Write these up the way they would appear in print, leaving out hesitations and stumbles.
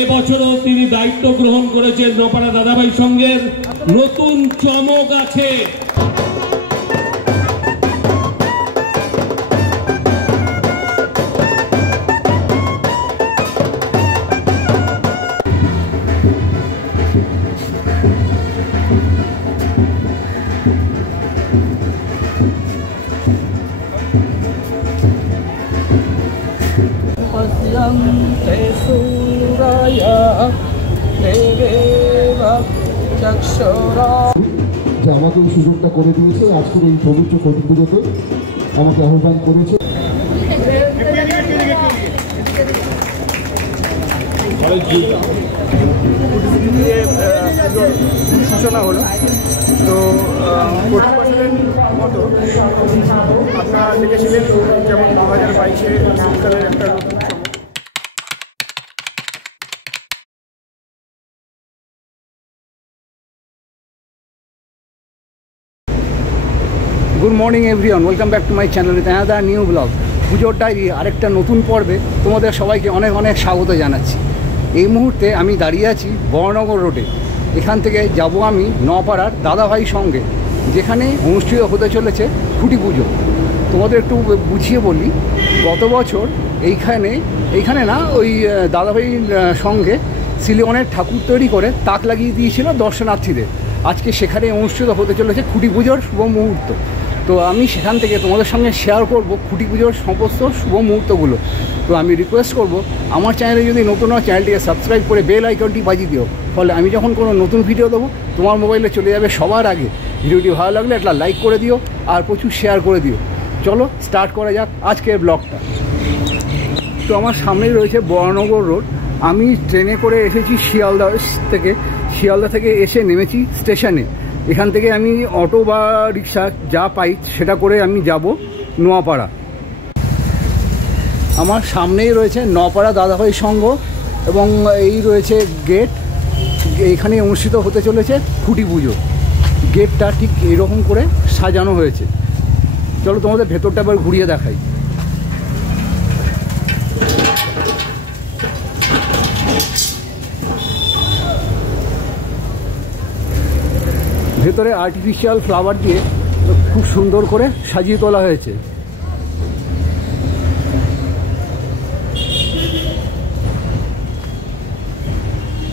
এবছরও তিনি দায়িত্ব গ্রহণ করেছেন নপাড়া দাদাভাই সংঘের। নতুন চমক আছে। যে আমাকে এই সুযোগটা করে দিয়েছে আজকের এই পবিত্র কঠি পুজোতে আমাকে আহ্বান করেছে। সূচনা হলো তো প্রতি বছরের মতো আপনারা দেখেছিলেন যেমন 2022-এ শীতকালের একটা নতুন চমক। Good morning everyone, welcome back to my channel with another new blog. পুজোর ডায়েরি আরেকটা নতুন পর্বে তোমাদের সবাইকে অনেক অনেক স্বাগত জানাচ্ছি। এই মুহূর্তে আমি দাঁড়িয়ে আছি বড়নগর রোডে। এখান থেকে যাব আমি নপাড়ার দাদাভাই সঙ্গে, যেখানে অনুষ্ঠিত হতে চলেছে খুঁটি পুজো। তোমাদের একটু বুঝিয়ে বলি, গত বছর এইখানে না ওই দাদাভাইয়ের সঙ্গে সিলিকনের ঠাকুর তৈরি করে তাক লাগিয়ে দিয়েছিল দর্শনার্থীদের। আজকে সেখানে অনুষ্ঠিত হতে চলেছে খুঁটি পুজোর শুভ মুহূর্ত। তো আমি সেখান থেকে তোমাদের সঙ্গে শেয়ার করব খুঁটি পুজোর সমস্ত শুভ মুহূর্তগুলো। তো আমি রিকোয়েস্ট করব, আমার চ্যানেলে যদি নতুন হয় চ্যানেলটিকে সাবস্ক্রাইব করে বেল আইকনটি বাজিয়ে দিও, ফলে আমি যখন কোনো নতুন ভিডিও দেবো তোমার মোবাইলে চলে যাবে সবার আগে। ভিডিওটি ভালো লাগলে একটা লাইক করে দিও আর প্রচুর শেয়ার করে দিও। চলো স্টার্ট করা যাক আজকের ব্লগটা। তো আমার সামনেই রয়েছে বড়নগর রোড। আমি ট্রেনে করে এসেছি শিয়ালদা থেকে এসে নেমেছি স্টেশনে। এখান থেকে আমি অটো বা রিক্সা যা পাই সেটা করে আমি যাব নোয়াপাড়া। আমার সামনেই রয়েছে নপাড়া দাদাভাই সংঘ এবং এই রয়েছে গেট। এখানে অনুষ্ঠিত হতে চলেছে খুঁটি পুজো। গেটটা ঠিক এরকম করে সাজানো হয়েছে। চলো তোমাদের ভেতরটা এবার ঘুরিয়ে দেখাই। ভেতরে আর্টিফিশিয়াল ফ্লাওয়ার দিয়ে খুব সুন্দর করে সাজিয়ে তোলা হয়েছে।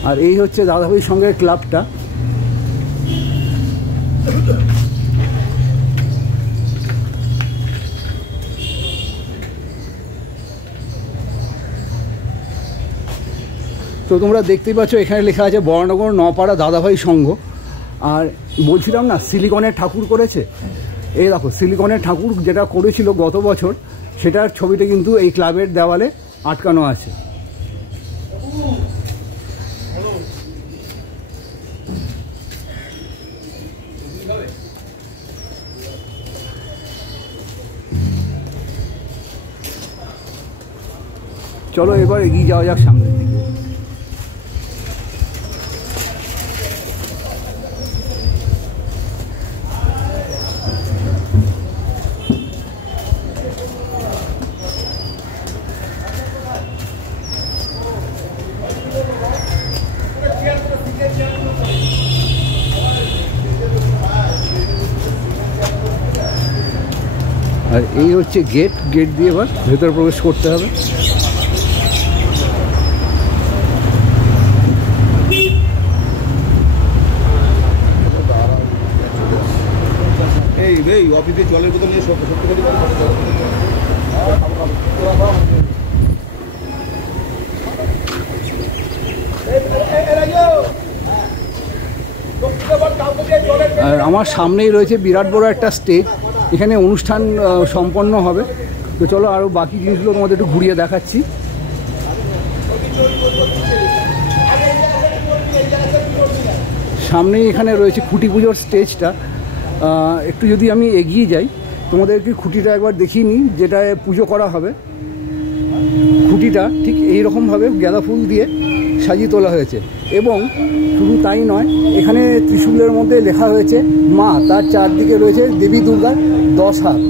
আর এই হচ্ছে দাদাভাই সংঘের ক্লাবটা। তো তোমরা দেখতেই পাচ্ছ এখানে লেখা আছে বড়নগর নপাড়া দাদাভাই সংঘ। আর বলছিলাম না সিলিকনের ঠাকুর করেছে, এই দেখো সিলিকনের ঠাকুর যেটা করেছিল গত বছর, সেটার ছবিটা কিন্তু এই ক্লাবের দেওয়ালে আটকানো আছে। চলো এবার এগিয়ে যাওয়া যাক সামনের দিকে। আর এই হচ্ছে গেট দিয়ে এবার ভেতরে প্রবেশ করতে হবে। এই অফিসে জলের বোতল নিয়ে আর আমার সামনেই রয়েছে বিরাট বড় একটা স্টেজ। এখানে অনুষ্ঠান সম্পন্ন হবে। তো চলো আরও বাকি জিনিসগুলো তোমাদের একটু ঘুরিয়ে দেখাচ্ছি। সামনেই এখানে রয়েছে খুঁটি পুজোর স্টেজটা। একটু যদি আমি এগিয়ে যাই তোমাদেরকে খুঁটিটা একবার দেখিয়ে নিই, যেটা পুজো করা হবে। খুঁটিটা ঠিক এইরকমভাবে গাঁদা ফুল দিয়ে সাজিয়ে তোলা হয়েছে এবং শুধু তাই নয়, এখানে ত্রিশূলের মধ্যে লেখা হয়েছে মা, তার চারদিকে রয়েছে দেবী দুর্গার 10 হাত।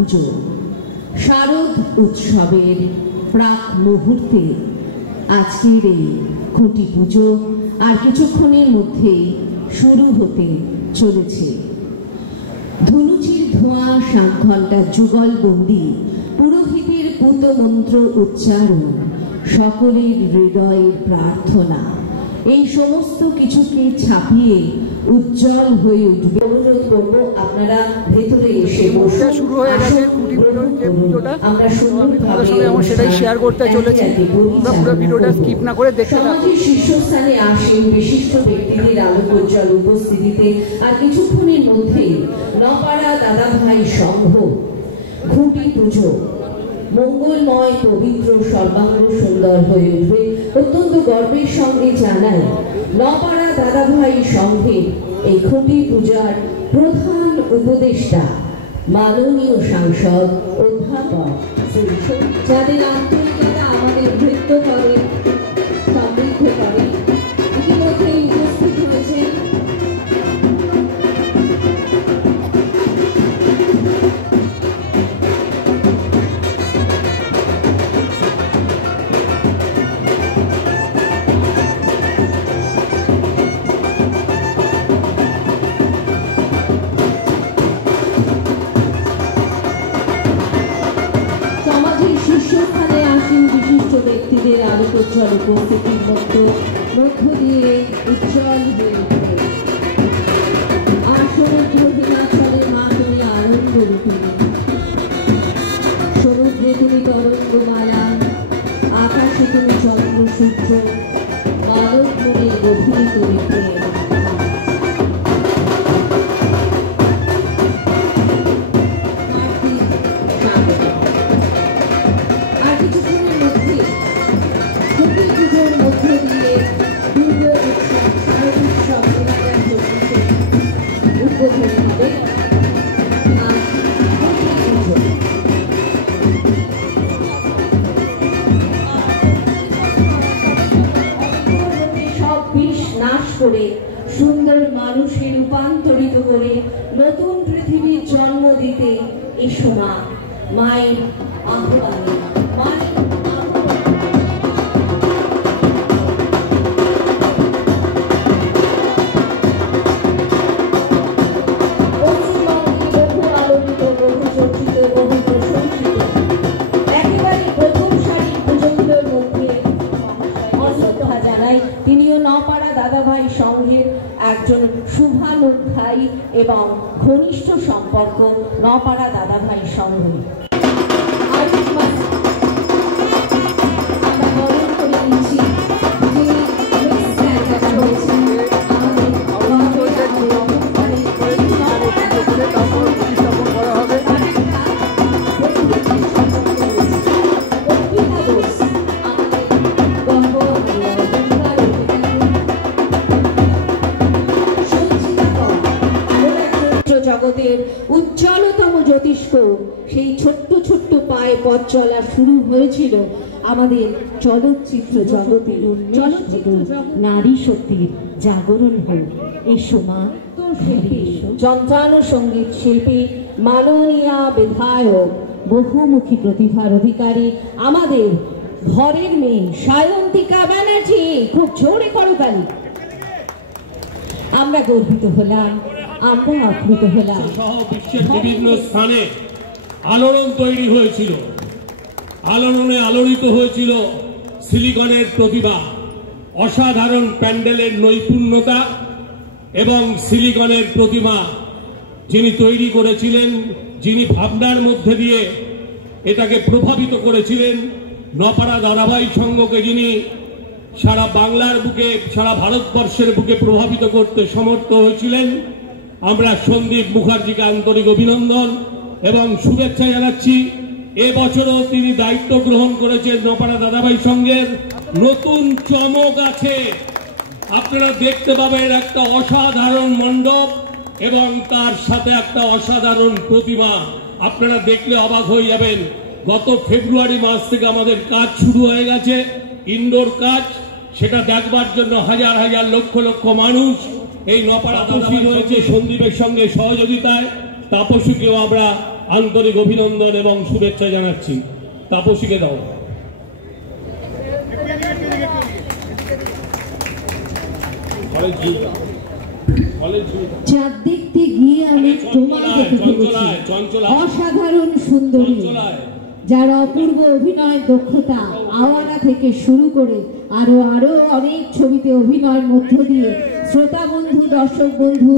পুজো, শারদ উৎসবের প্রাক মুহূর্তে আজকের এই খুঁটি পুজো আর কিছুক্ষণের মধ্যেই শুরু হতে চলেছে। ধুনুচির ধোঁয়া, শাঁখঘণ্টার যুগলবন্দি, পুরোহিতের পুত মন্ত্র উচ্চারণ, সকলের হৃদয়ের প্রার্থনা, এই সমস্ত কিছুকে ছাপিয়ে উজ্জ্বল হয়ে উঠবে। অনুরোধ করব আপনারা ভেতরে এসে বসুন। শুরু হয়ে গেছে খুঁটি পুজোর যে পুজোটা, আমরা তোমাদের সঙ্গে আমরা সেটাই শেয়ার করতে চলেছি। তোমরা পুরো ভিডিওটা স্কিপ না করে দেখতে থাকো। সমাজের শীর্ষস্থানে আসেন বিশিষ্ট ব্যক্তিদের আলোকোজ্জ্বল উপস্থিতিতে আর কিছুক্ষণের মধ্যেই নপাড়া দাদাভাই সংঘ খুঁটি পুজো মঙ্গলময়, পবিত্র, সর্বাঙ্গ সুন্দর হয়ে উঠবে। অত্যন্ত গর্বের সঙ্গে জানাই নপাড়া দাদাভাই সংঘের এই খুঁটি পূজার প্রধান উপদেষ্টা মাননীয় সাংসদ অধ্যাপক যাদের আন্তরিকতা আমাদের নৃত্য করে, সমৃদ্ধ করে। ইতিমধ্যেই উপস্থিত হয়েছেন ব্যক্তিদের আলোকোজ্জ্বল উপস্থিতির মধ্য দিয়ে উজ্জ্বল হয়ে উঠবে। সমুদ্র হিমাচলের মা তুমি আনন্দ রূপে, সমুদ্রে তুমি তরঙ্গমালা, আকাশে তুমি চন্দ্র সূর্য, মানব মনের গভীর তুমি প্রেম। সুন্দর মানুষে রূপান্তরিত করে নতুন পৃথিবীর জন্ম দিতে এসো মা, মায়ের আহ্বানে। তিনিও নপাড়া দাদাভাই সংঘের একজন শুভানুধ্যায়ী এবং ঘনিষ্ঠ সম্পর্ক নপাড়া দাদাভাই সংঘ। জগতের উজ্জ্বলতম জ্যোতিষ্ক সেই ছোট্ট ছোট্ট পায়ে পথ চলা শুরু হয়েছিল আমাদের চলচ্চিত্র জগতে। চলচ্চিত্র নারী শক্তির জাগরণ হোক। এসো মা, যন্ত্রানুসঙ্গীত শিল্পী, মাননীয় বিধায়ক, বহুমুখী প্রতিভার অধিকারী আমাদের ঘরের মেয়ে সায়ন্তিকা ব্যানার্জি। খুব জোরে করতালি। আমরা গর্বিত হলাম, আমরা আপ্লুত হলাম। সহ বিশ্বের বিভিন্ন স্থানে আলোড়ন তৈরি হয়েছিল, আলোড়নে আলোড়িত হয়েছিল সিলিকনের প্রতিভা, অসাধারণ প্যান্ডেলের নৈপুণ্যতা এবং সিলিকনের প্রতিমা যিনি তৈরি করেছিলেন, যিনি ভাবনার মধ্যে দিয়ে এটাকে প্রভাবিত করেছিলেন, নপাড়া দাদাভাই সংঘকে যিনি সারা বাংলার বুকে, সারা ভারতবর্ষের বুকে প্রভাবিত করতে সমর্থ হয়েছিলেন, আমরা সন্দীপ মুখার্জিকে আন্তরিক অভিনন্দন এবং শুভেচ্ছা জানাচ্ছি। এবছরও তিনি দায়িত্ব গ্রহণ করেছেন নপাড়া দাদাভাই সংঘের। নতুন চমক আছে, আপনারা দেখতে পাবেন একটা অসাধারণ মণ্ডপ এবং তার সাথে একটা অসাধারণ প্রতিমা। আপনারা দেখলে অবাক হয়ে যাবেন। গত ফেব্রুয়ারি মাস থেকে আমাদের কাজ শুরু হয়ে গেছে, ইনডোর কাজ। সেটা দেখবার জন্য হাজার হাজার লক্ষ লক্ষ মানুষ এই নপাড়া তাপসী রয়েছে সন্দীপের সঙ্গে সহযোগিতায়। তাপসীকেও আমরা আন্তরিক অভিনন্দন এবং শুভেচ্ছা জানাচ্ছি। তাপসীকে দাও। চাঁদ দেখতে গিয়ে আমি তোমায় দেখে ফেলেছি, অসাধারণ সুন্দরী, যার অপূর্ব অভিনয় দক্ষতা আওয়ারা থেকে শুরু করে আরো আরো অনেক ছবিতে অভিনয়ের মধ্য দিয়ে শ্রোতা বন্ধু, দর্শক বন্ধু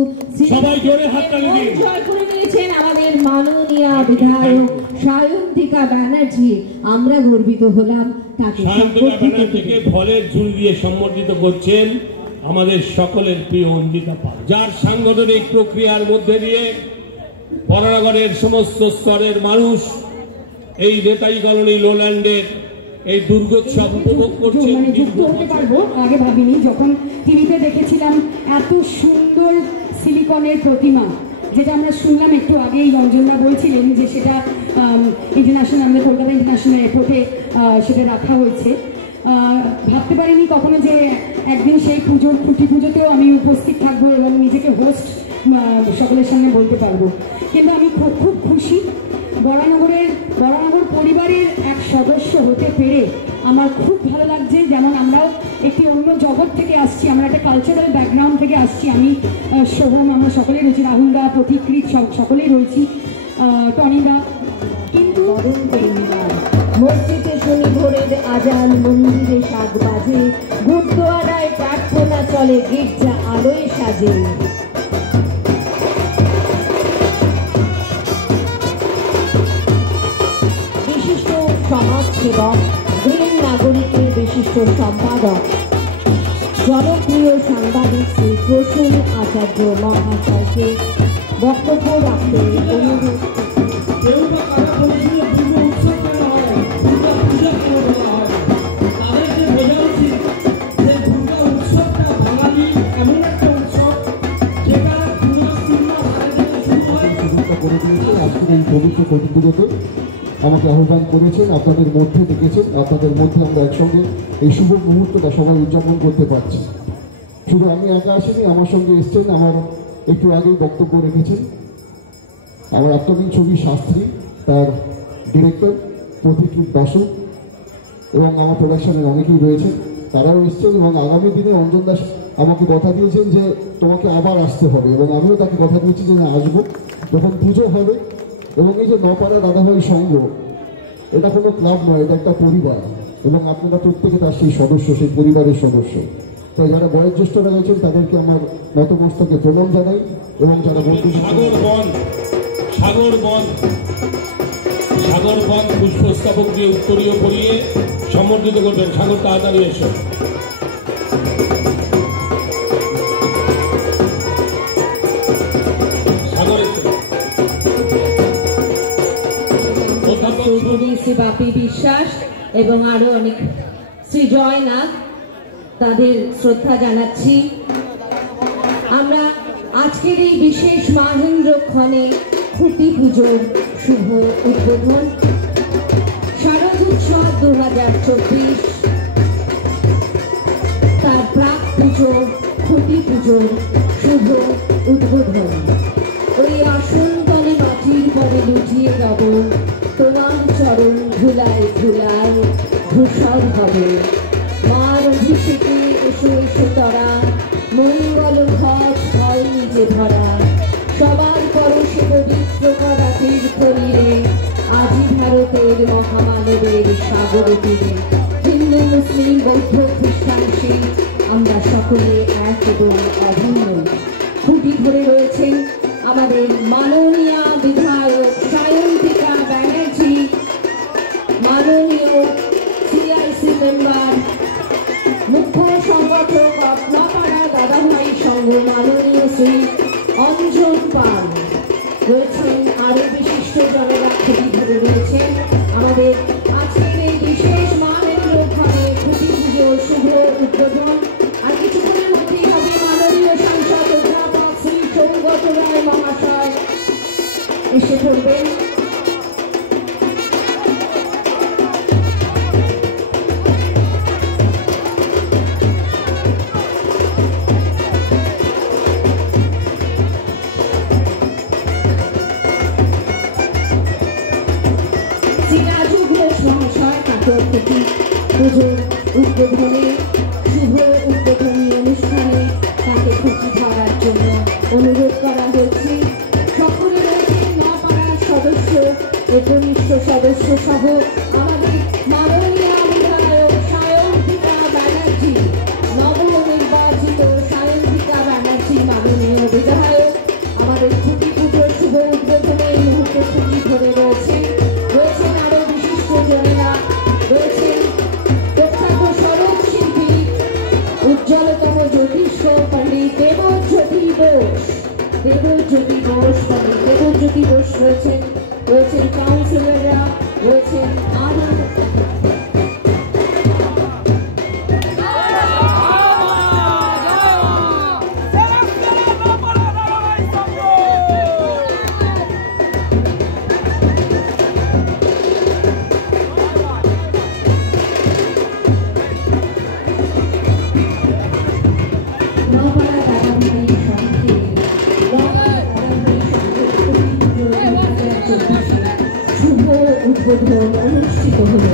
সবাই জোরে হাততালি দিন। জয় করে নিয়েছেন আমাদের মাননীয় বিধায়ক সায়ন্তিকা ব্যানার্জি। আমরা গর্বিত হলাম তাকে সায়ন্তিকা ব্যানার্জিকে ফলের ঝুল দিয়ে সম্মানিত করছেন আমাদের সকলের প্রিয় অঞ্জিতা পাল, যার সাংগঠনিক প্রক্রিয়ার মধ্যে দিয়ে পরানগরের সমস্ত স্তরের মানুষ এই নেতাজি কলোনি লোল্যান্ডের এই দুর্গোৎসব উপভোগ করছে। যুক্ত হতে পারবো আগে ভাবিনি, যখন টিভিতে দেখেছিলাম এত সুন্দর সিলিকনের প্রতিমা, যেটা আমরা শুনলাম একটু আগেই রঞ্জনদা বলছিলেন যে সেটা ইন্টারন্যাশনাল, আমাদের কলকাতা ইন্টারন্যাশনাল এয়ারপোর্টে সেটা রাখা হয়েছে। ভাবতে পারিনি কখনো যে একদিন সেই পুজোর খুঁটি পুজোতেও আমি উপস্থিত থাকবো এবং নিজেকে হোস্ট সকলের সামনে বলতে পারবো। কিন্তু আমি খুব খুশি, বরানগর পরিবারের এক সদস্য হতে পেরে আমার খুব ভালো লাগছে। যেমন আমরাও একটি অন্য জগৎ থেকে আসছি, আমরা একটা কালচারাল ব্যাকগ্রাউন্ড থেকে আসছি। আমি শোভম, আমরা সকলেই রয়েছি, রাহুলদা, প্রতীকৃত, সকলেই রয়েছি, টনিদা। কিন্তু মসজিদে শনি ভোরের আজান, মন্দিরে শাক বাজে, গুরুদুয়ারায় প্রার্থনা চলে, গির্জা আলোয় সাজে। বিশিষ্ট সমাজসেবক, গ্রিন নাগরিকের বিশিষ্ট সম্পাদক, জনপ্রিয় সাংবাদিক শ্রী প্রসূন আচার্য মহাশয়কে বক্তব্য রাখতে অনুরোধ। এই পবিত্র কোটি পুজোতে আমাকে আহ্বান করেছেন, আপনাদের মধ্যে দেখেছেন, আপনাদের মধ্যে আমরা একসঙ্গে এই শুভ মুহূর্তটা সবাই উদযাপন করতে পারছি। শুধু আমি একা আসিনি, আমার সঙ্গে এসছেন, আমার একটু আগেই বক্তব্য রেখেছেন আমার আত্মনীল ছবি শাস্ত্রী, তার ডিরেক্টর প্রতীকৃত বাসু এবং আমার প্রোডাকশনের অনেকেই রয়েছেন, তারাও এসছেন। এবং আগামী দিনে অঞ্জন দাস আমাকে কথা দিয়েছেন যে তোমাকে আবার আসতে হবে, এবং আমিও তাকে কথা দিয়েছি যে আসবো যখন পুজো হবে। এবং এই যে নপাড়া দাদাভাই সংঘ, এটা কোনো ক্লাব নয়, এটা একটা পরিবার, এবং আপনারা প্রত্যেকে তার সেই সদস্য, সেই পরিবারের সদস্য। তাই যারা বয়োজ্যেষ্ঠরা রয়েছেন তাদেরকে আমার নতমস্তকে প্রণাম জানাই, এবং যারা বন্ধু সাগর বন পুষ্পস্তবক দিয়ে উত্তরীয় পরিয়ে সম্বর্ধিত করবেন। সাগর, তাড়াতাড়ি এসো। শ্রী বাপি বিশ্বাস এবং আরো অনেক, শ্রী জয়নাথ, তাদের শ্রদ্ধা জানাচ্ছি। আমরা আজকের এই বিশেষ মহেন্দ্রক্ষণে খুঁটি পুজোর শুভ উদ্বোধন, শারদ উৎসব 2024, তার প্রাক পুজো খুঁটি পুজোর শুভ উদ্বোধন। ওই আসন তলে মাটির পরে লুটিয়ে যাব, তোমার চরণ ধুলায় ধুলায় ধূসর হবে। মার অভিষেকে এসো এসো তরা, মঙ্গল ঘট হয় নিজে ধরা। সবার পরশে পবিত্র করা তীর্থ নীরে, আজি ভারতের মহামানবের সাগর তীরে। হিন্দু, মুসলিম, বৌদ্ধ, খ্রিস্টান, শিখ, আমরা সকলে এক এবং অভিন্ন। খুঁটি ধরে রয়েছেন আমাদের মাননীয় বিধায়ক সায়ন্তিকা ব্যানার্জি, মাননীয় সিআইসি মেম্বার, মুখ্য সংগঠক নপাড়া দাদাভাই সংঘ মাননীয় শ্রী অঞ্জন পাল রয়েছেন, আরো বিশিষ্ট জনেরা খুঁটি ধরে রয়েছেন। আমাদের আজকের এই বিশেষ মহেন্দ্রক্ষণে খুঁটি পুজোর শুভ উদ্বোধন আর কিছুক্ষণের মধ্যেই হবে। মাননীয় সাংসদ অধ্যাপক শ্রী সৌগত রায় মহাশয় এসে পড়বেন। খুঁটি পুজোর উদ্বোধনে শুভ উদ্বোধনী অনুষ্ঠানে তাকে খুঁটি ধরার জন্য অনুরোধ করা হয়েছে। সকলে রয়েছেন নপাড়ার সদস্য, একনিষ্ঠ সদস্য সহ আমাদের মাননীয় বিধায়ক সায়ন্তিকা ব্যানার্জি, নবনির্বাচিত সায়ন্তিকা ব্যানার্জি মাননীয় বিধায়ক আমাদের খুঁটি পুজোর শুভ উদ্বোধনে এই মুহূর্তে খুঁটি ধরে রয়েছেন আরো বিশিষ্ট জনেরা, রয়েছেন প্রখ্যাত সড়ক শিল্পী উজ্জ্বলতম জ্যোতিষ্ক পণ্ডিত দেবজ্যোতি বোস রয়েছেন কাউন্সিলররা, রয়েছেন আরো উদ্বোধন অনুষ্ঠিত হল।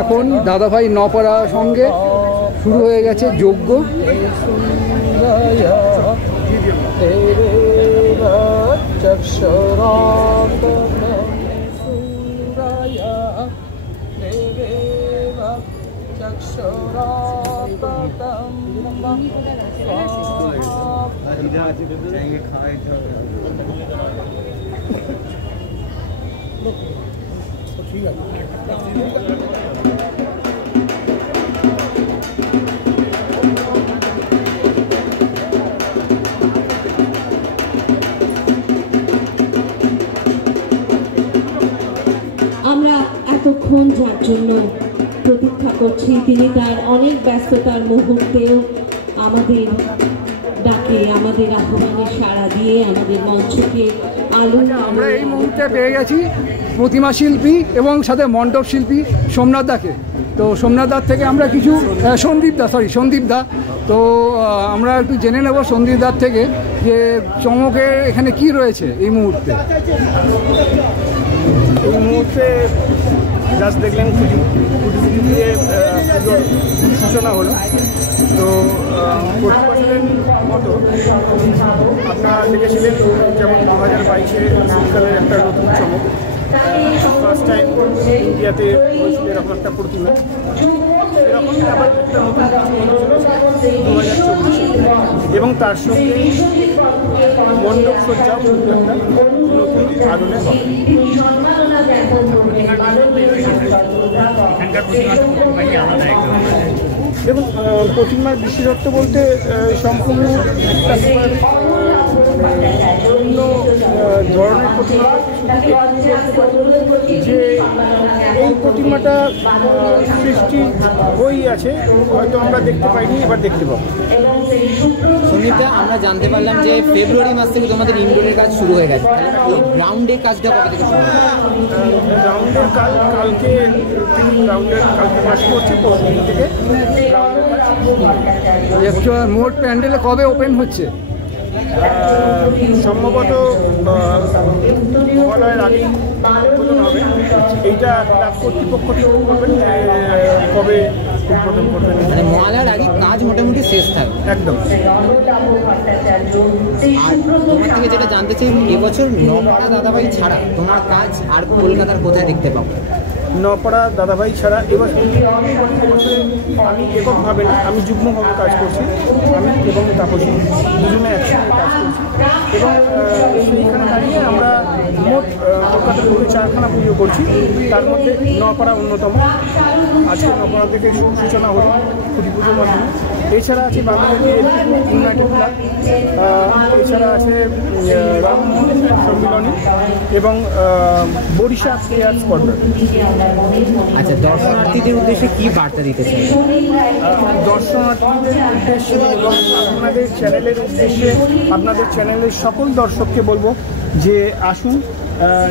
এখন দাদাভাই নপাড়া সঙ্গে শুরু হয়ে গেছে যজ্ঞ। আমরা এতক্ষণ যার জন্য প্রতীক্ষা করছি, তিনি তার অনেক ব্যস্ততার মুহূর্তেও আমাদের ডাকে, আমাদের আহ্বানে সাড়া দিয়ে আমাদের মঞ্চকে আলো। আমরা এই মুহূর্তে পেয়ে গেছি প্রতিমা শিল্পী এবং সাথে মণ্ডপ শিল্পী সোমনাথ দাকে। তো সোমনাথ দার থেকে আমরা কিছু সন্দীপ দা তো আমরা একটু জেনে নেব সন্দীপ দার থেকে যে চমকের এখানে কি রয়েছে এই মুহূর্তে। এই মুহূর্তে জাস্ট দেখলেন খুঁটি দিয়ে পুজোর সূচনা হলো। তো প্রতি বছরের মতো আপনারা দেখেছিলেন যেমন 2022-এ শীতকালের একটা নতুন চমক, ফার্স্ট টাইম ইন্ডিয়াতে হয়েছিল এরকম একটা প্রতিমা। এরকম আবার একটা নতুন কিছু 2024 এবং তার সঙ্গে মণ্ডপ সজ্জাও কিন্তু একটা নতুন আগুনে হবে। দেখুন, প্রতিমার বিশেষত্ব বলতে সম্পূর্ণ একটা অন্য ধরনের প্রতিমা, যে এই প্রতিমাটা সৃষ্টি হয়েই আছে, হয়তো আমরা দেখতে পাইনি, এবার দেখতে পাবো। সন্দীপদা, আমরা জানতে পারলাম যে ফেব্রুয়ারি মাস থেকে তোমাদের ইনডোরের কাজ শুরু হয়ে গেছে, গ্রাউন্ডের কাজটা কবে থেকে শুরু হবে? গ্রাউন্ডের কালকে মাস করছে, পরশুদিন থেকে মোট প্যান্ডেলে কবে ওপেন হচ্ছে? সম্ভবত মহালয়ের আগেই উদ্বোধন হবে। এইটা ক্লাব কর্তৃপক্ষ ঠিক করবেন কবে উদ্বোধন করবেন। মানে মহালয়ার আগে কাজ মোটামুটি শেষ থাকবে একদম। আর তোমার থেকে যেটা জানতে চাই, এবছর নপাড়া দাদাভাই ছাড়া তোমার কাজ আর কলকাতার কোথায় দেখতে পাবো? নপাড়া দাদাভাই ছাড়া এবছরে আমি এককভাবে না, আমি যুগ্মভাবে কাজ করছি। আমি এবং তাপসী দুজনে একসঙ্গে কাজ করছি এবং সেইখানে দাঁড়িয়ে আমরা মোট কলকাতার মধ্যে 4খানা পুজো করছি, তার মধ্যে নপাড়া অন্যতম। আজকে নপাড়া থেকে সূচনা হলো খুঁটি পুজোর মাধ্যমে। এছাড়া আছে বাংলাদেশে ইউনাইটেড ক্লাব, এছাড়া আছে রামমোহন সম্মিলনী এবং বরিশা প্লেয়ার্স কর্নার। আচ্ছা, দর্শনার্থীদের উদ্দেশ্যে কি বার্তা দিতে চাই? দর্শনার্থীদের উদ্দেশ্যে এবং আপনাদের চ্যানেলের উদ্দেশ্যে আপনাদের চ্যানেলের সকল দর্শককে বলবো যে আসুন,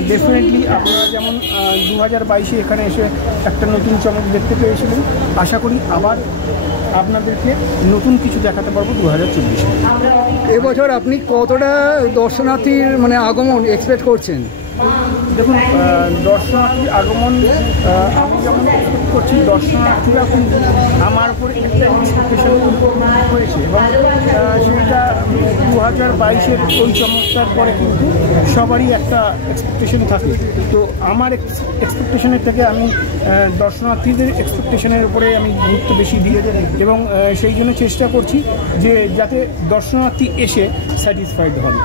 ডেফিনেটলি আপনারা যেমন 2022-এ এখানে এসে একটা নতুন চমক দেখতে পেয়েছিলেন, আশা করি আবার আপনাদেরকে নতুন কিছু দেখাতে পারবো 2024-এ। এবছর আপনি কতটা দর্শনার্থীর মানে আগমন এক্সপেক্ট করছেন? দেখুন, দর্শনার্থীর আগমন আমি যেমন এক্সপেক্ট করছি, দর্শনার্থীরা কিন্তু আমার উপরে একটা এক্সপেকটেশন হয়েছে এবং সেটা 2022-এর ওই চমৎকার পরে কিন্তু সবারই একটা এক্সপেকটেশন থাকে। তো আমার এক্সপেকটেশনের থেকে আমি দর্শনার্থীদের এক্সপেকটেশনের উপরে আমি গুরুত্ব বেশি দিয়ে এবং সেই জন্য চেষ্টা করছি যে যাতে দর্শনার্থী এসে স্যাটিসফাইড হন।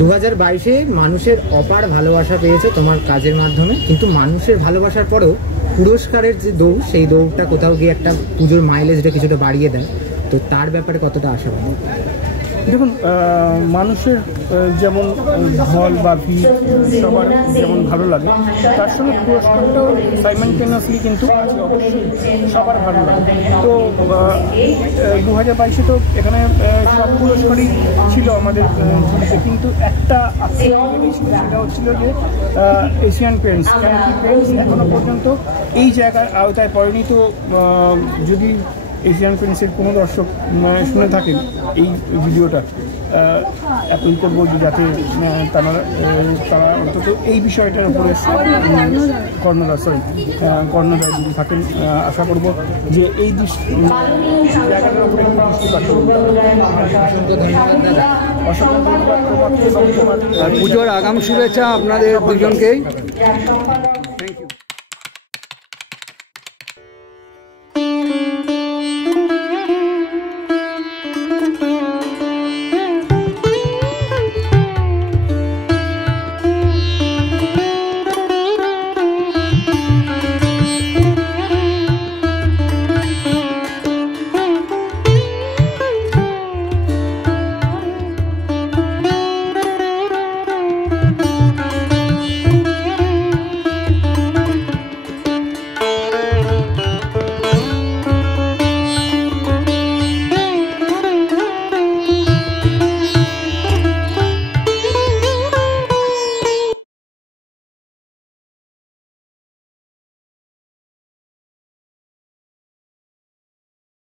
2022-এ মানুষের অপার ভালোবাসা পেয়েছে তোমার কাজের মাধ্যমে, কিন্তু মানুষের ভালোবাসার পরেও পুরস্কারের যে দৌড়, সেই দৌড়টা কোথাও গিয়ে একটা পুজোর মাইলেজটা কিছুটা বাড়িয়ে দেয়, তো তার ব্যাপারে কতটা আশাবাদী? দেখুন, মানুষের যেমন হল বা ভিড় সবার যেমন ভালো লাগে, তার সঙ্গে পুরস্কারটাও সাইমালটেনিয়াসলি কিন্তু আছে, অবশ্যই সবার ভালো লাগে। তো 2022-এ তো এখানে সব পুরস্কারই ছিল আমাদের ঝুলিতে, কিন্তু একটা সেটা হচ্ছিল যে এশিয়ান পেন্টস। কেন কি পেন্টস এখনও পর্যন্ত এই জায়গার আওতায় পড়েনি। তো যদি এশিয়ান পেন্টসের কোনো দর্শক শুনে থাকেন এই ভিডিওটা, অ্যাপিল করবো যে যাতে তারা অন্তত এই বিষয়টার উপরে কর্ণধার যদি থাকেন, আশা করবো যে এই জায়গাটার উপরে দৃষ্টিপাত করবেন। অসংখ্য ধন্যবাদ। পুজোর আগাম শুভেচ্ছা আপনাদের দুজনকেই।